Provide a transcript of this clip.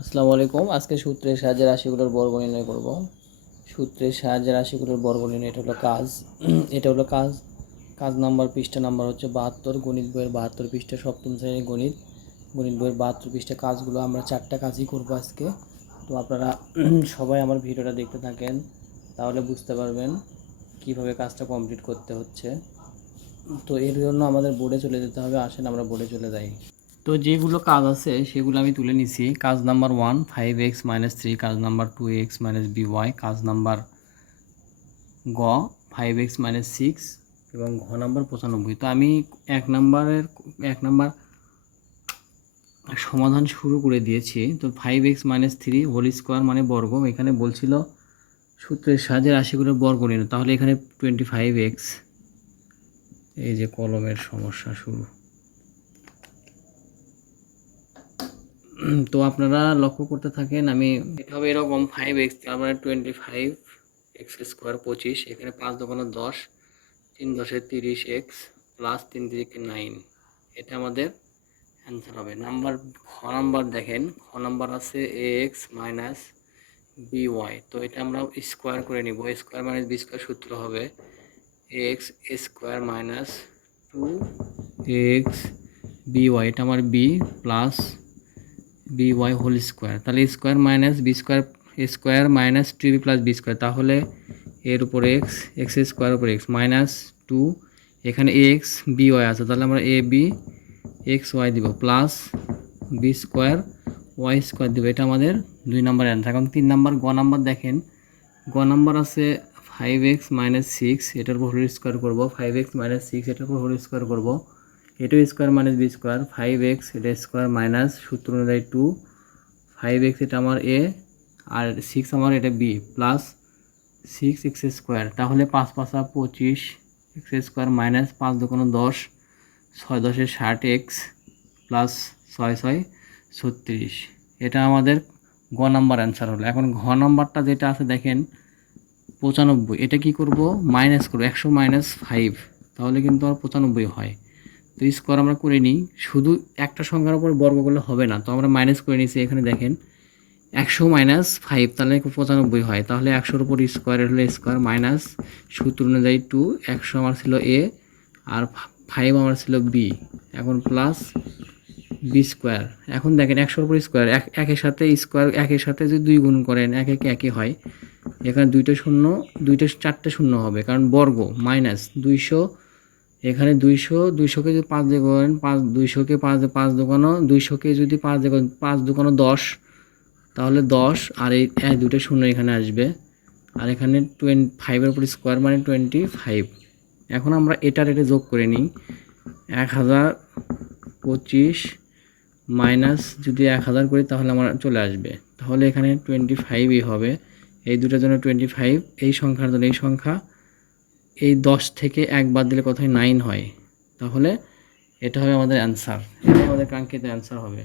আসসালামু আলাইকুম। আজকে সূত্রের সাহায্যে রাশিগুলোর বর্গ নির্ণয় করব। সূত্রের সাহায্যে রাশিগুলোর বর্গ নির্ণয়, এটা হলো কাজ। এটা হলো কাজ। কাজ নাম্বার, পৃষ্ঠা নাম্বার হচ্ছে 72, গণিত বইয়ের 72 পৃষ্ঠা, সপ্তম শ্রেণীর গণিত। গণিত বইয়ের 72 পৃষ্ঠা কাজগুলো আমরা 4টা কাজই করব আজকে। তো আপনারা সবাই আমার ভিডিওটা দেখতে থাকেন, তাহলে বুঝতে পারবেন কিভাবে কাজটা কমপ্লিট করতে হচ্ছে। তো এর জন্য আমাদের বোর্ডে চলে যেতে হবে। আসেন আমরা বোর্ডে চলে যাই। তো যেগুলো কাজ আছে সেগুলো আমি তুলে নিছি। কাজ নাম্বার 1 5x-3, কাজ নাম্বার 2x-by, কাজ নাম্বার গ 5x-6 এবং ঘ নাম্বার 95। তো আমি এক নাম্বার সমাধান শুরু করে দিয়েছি। তো 5x-3 হোল স্কোয়ার মানে বর্গ। এখানে বলছিল সূত্রের সাহায্যে রাশিগুলোর বর্গ নিন, তাহলে এখানে 25x, এই যে কলমের সমস্যা শুরু। তো আপনারা লক্ষ্য করতে থাকেন। আমি এটা হবে এরকম 5x, তারপরে 25x² 25, এখানে 5 দোকানে 10, 3 10 30x প্লাস 3 3 9। এটা আমাদের অ্যান্সার হবে। খ নাম্বার দেখেন, খ নাম্বার আছে ax মাইনাস by। তো এটা আমরা স্কোয়ার করে নিব। স্কোয়ার মাইনাস বি স্কোয়ার সূত্র হবে ax square minus 2ax by। এটা আমার b plus by whole square. তাহলে square minus B square, square minus 2b plus B square, তাহলে এর উপর এক্স স্কোয়ার উপর এক্স মাইনাস 2, এখানে এক্স বি ওয়াই আছে, তাহলে আমরা এ বি এক্স ওয়াই দিব plus B square Y square দিব। এটা আমাদের 2 নম্বর অ্যান্সার। এখন 3 নম্বর গ নাম্বার দেখেন। গ নাম্বার আছে 5x-6, এটার উপর হোল স্কোয়ার করবো। 5x-6 এটার উপর হোল স্কোয়ার করবো। এটাও square minus B square, 5x এটা স্কোয়ার মাইনাস সূত্র অনুযায়ী 2, 5x এটা আমার এ আর 6 আমার এটা বি প্লাস 6x স্কোয়ার। তাহলে 5 5 25 x square minus 5 2 10, 6 10 60x plus 6 6 36। এটা আমাদের গ নাম্বার অ্যান্সার হলো। এখন ঘ নাম্বারটা যেটা আছে দেখেন 95, এটা কি করব, মাইনাস করবো। 100 মাইনাস 5, তাহলে কিন্তু আমার 95 হয়। তো স্কোয়ার আমরা করে নিই। শুধু একটা সংখ্যার উপর বর্গ করলে হবে না, তো আমরা মাইনাস করে নিয়েছি। এখানে দেখেন 100 মাইনাস 5, তাহলে 95 হয়। তাহলে 100-র উপর স্কোয়ারের হলে স্কোয়ার মাইনাস সূত্র অনুযায়ী 2, 100 আমার ছিল এ আর 5 আমার ছিল বি, এখন প্লাস বি স্কোয়ার। এখন দেখেন 100-র উপর স্কোয়ার, একের সাথে স্কোয়ার, একের সাথে যদি 2 গুণ করেন এক একই হয়। এখানে 2টা শূন্য, 4টে শূন্য হবে, কারণ বর্গ মাইনাস 200। এখানে 200কে যদি 5 দিয়ে করেন, 200কে 5 দিয়ে 5 দোকানো, 200কে যদি 5 দিয়ে করেন 5 দোকানো 10, তাহলে 10 আর এই দুটো শূন্য এখানে আসবে। আর এখানে 25-এর উপর স্কোয়ার মানে 25। এখন আমরা এটা যোগ করে নিই। 1025 মাইনাস যদি 1000 করি তাহলে আমার চলে আসবে। তাহলে এখানে 25ই হবে। এই দুটোর জন্য 25, এই সংখ্যার জন্য এই সংখ্যা। এই 10 থেকে 1 বাদ দিলে কোথায় 9 হয়, তাহলে এটা হবে আমাদের অ্যান্সার। এটা আমাদের কাঙ্ক্ষিত অ্যান্সার হবে।